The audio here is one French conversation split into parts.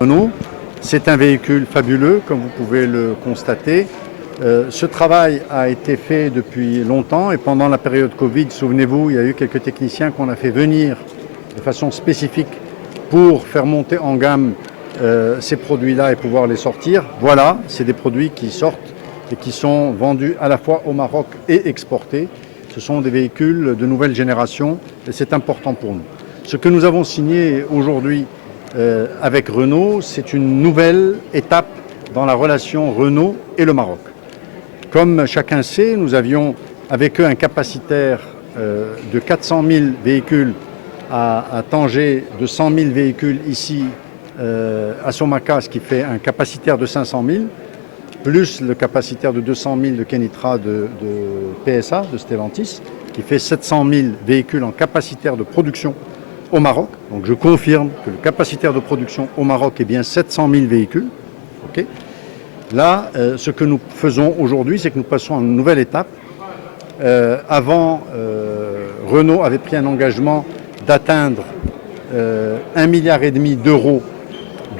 Renault, c'est un véhicule fabuleux, comme vous pouvez le constater. Ce travail a été fait depuis longtemps et pendant la période Covid, souvenez-vous, il y a eu quelques techniciens qu'on a fait venir de façon spécifique pour faire monter en gamme ces produits-là et pouvoir les sortir. Voilà, c'est des produits qui sortent et qui sont vendus à la fois au Maroc et exportés. Ce sont des véhicules de nouvelle génération et c'est important pour nous. Ce que nous avons signé aujourd'hui avec Renault, c'est une nouvelle étape dans la relation Renault et le Maroc. Comme chacun sait, nous avions avec eux un capacitaire de 400 000 véhicules à Tanger, de 100 000 véhicules ici à Somaka, ce qui fait un capacitaire de 500 000, plus le capacitaire de 200 000 de Kenitra de PSA, de Stellantis, qui fait 700 000 véhicules en capacitaire de production au Maroc. Donc je confirme que le capacitaire de production au Maroc est bien 700 000 véhicules. Okay. Là, ce que nous faisons aujourd'hui, c'est que nous passons à une nouvelle étape. Avant, Renault avait pris un engagement d'atteindre 1,5 milliard d'euros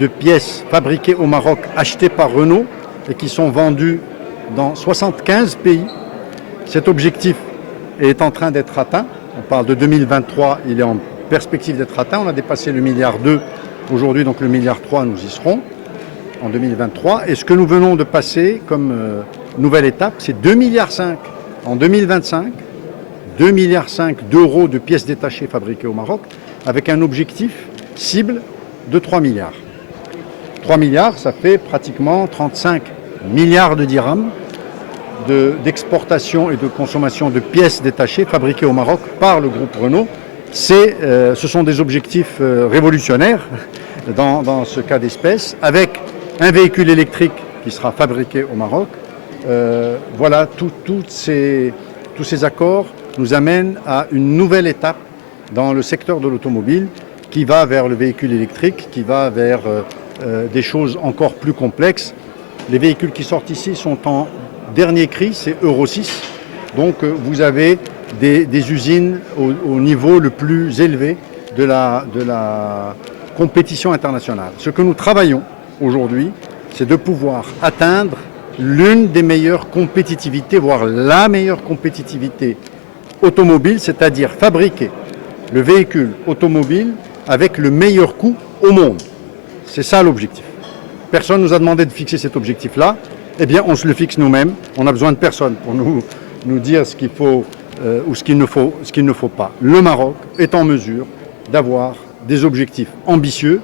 de pièces fabriquées au Maroc, achetées par Renault et qui sont vendues dans 75 pays. Cet objectif est en train d'être atteint. On parle de 2023, il est en perspective d'être atteint. On a dépassé le 1,2 milliard aujourd'hui, donc le 1,3 milliard, nous y serons en 2023. Et ce que nous venons de passer comme nouvelle étape, c'est 2,5 milliards en 2025, 2,5 milliards d'euros de pièces détachées fabriquées au Maroc, avec un objectif cible de 3 milliards. 3 milliards, ça fait pratiquement 35 milliards de dirhams d'exportation et de consommation de pièces détachées fabriquées au Maroc par le groupe Renault. Ce sont des objectifs révolutionnaires dans ce cas d'espèce, avec un véhicule électrique qui sera fabriqué au Maroc. Voilà, tous ces accords nous amènent à une nouvelle étape dans le secteur de l'automobile qui va vers le véhicule électrique, qui va vers des choses encore plus complexes. Les véhicules qui sortent ici sont en dernier cri, c'est Euro 6. Donc vous avez des usines au niveau le plus élevé de la compétition internationale. Ce que nous travaillons aujourd'hui, c'est de pouvoir atteindre l'une des meilleures compétitivités, voire la meilleure compétitivité automobile, c'est-à-dire fabriquer le véhicule automobile avec le meilleur coût au monde. C'est ça l'objectif. Personne ne nous a demandé de fixer cet objectif-là. Eh bien, on se le fixe nous-mêmes. On n'a besoin de personne pour nous dire ce qu'il faut ou ce qu'il ne faut pas. Le Maroc est en mesure d'avoir des objectifs ambitieux.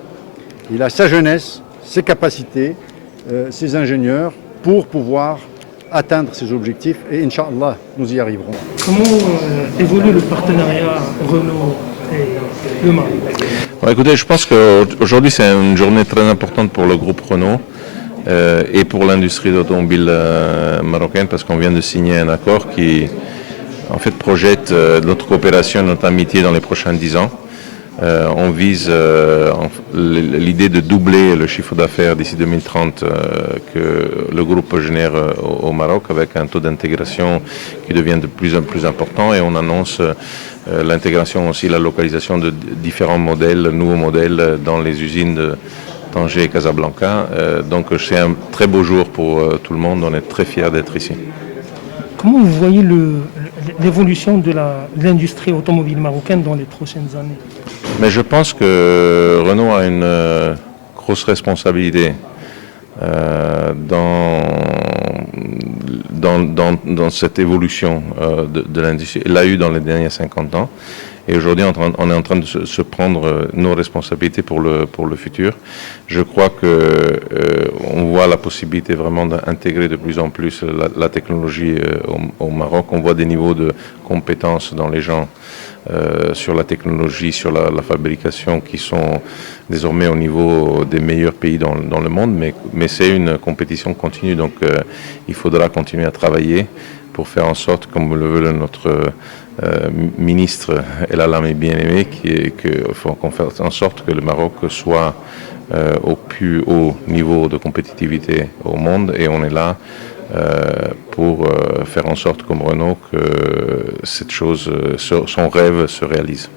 Il a sa jeunesse, ses capacités, ses ingénieurs pour pouvoir atteindre ces objectifs et Inch'Allah, nous y arriverons. Comment évolue le partenariat Renault et le Maroc? Bon, écoutez, je pense qu'aujourd'hui c'est une journée très importante pour le groupe Renault et pour l'industrie d'automobile marocaine parce qu'on vient de signer un accord qui en fait projette notre coopération, notre amitié dans les prochains 10 ans. On vise l'idée de doubler le chiffre d'affaires d'ici 2030 que le groupe génère au Maroc avec un taux d'intégration qui devient de plus en plus important et on annonce l'intégration aussi, la localisation de différents modèles, nouveaux modèles dans les usines de Tanger et Casablanca. Donc c'est un très beau jour pour tout le monde, on est très fiers d'être ici. Comment vous voyez l'évolution de l'industrie automobile marocaine dans les prochaines années? Mais je pense que Renault a une grosse responsabilité dans cette évolution de l'industrie. Il l'a eu dans les derniers 50 ans. Et aujourd'hui, on est en train de se prendre nos responsabilités pour le futur. Je crois qu'on voit la possibilité vraiment d'intégrer de plus en plus la technologie au Maroc. On voit des niveaux de compétences dans les gens sur la technologie, sur la fabrication qui sont désormais au niveau des meilleurs pays dans le monde. Mais c'est une compétition continue, donc il faudra continuer à travailler pour faire en sorte, comme le veut notre ministre El Alami bien-aimé, qu'on fasse en sorte que le Maroc soit au plus haut niveau de compétitivité au monde et on est là pour faire en sorte comme Renault que cette chose, son rêve se réalise.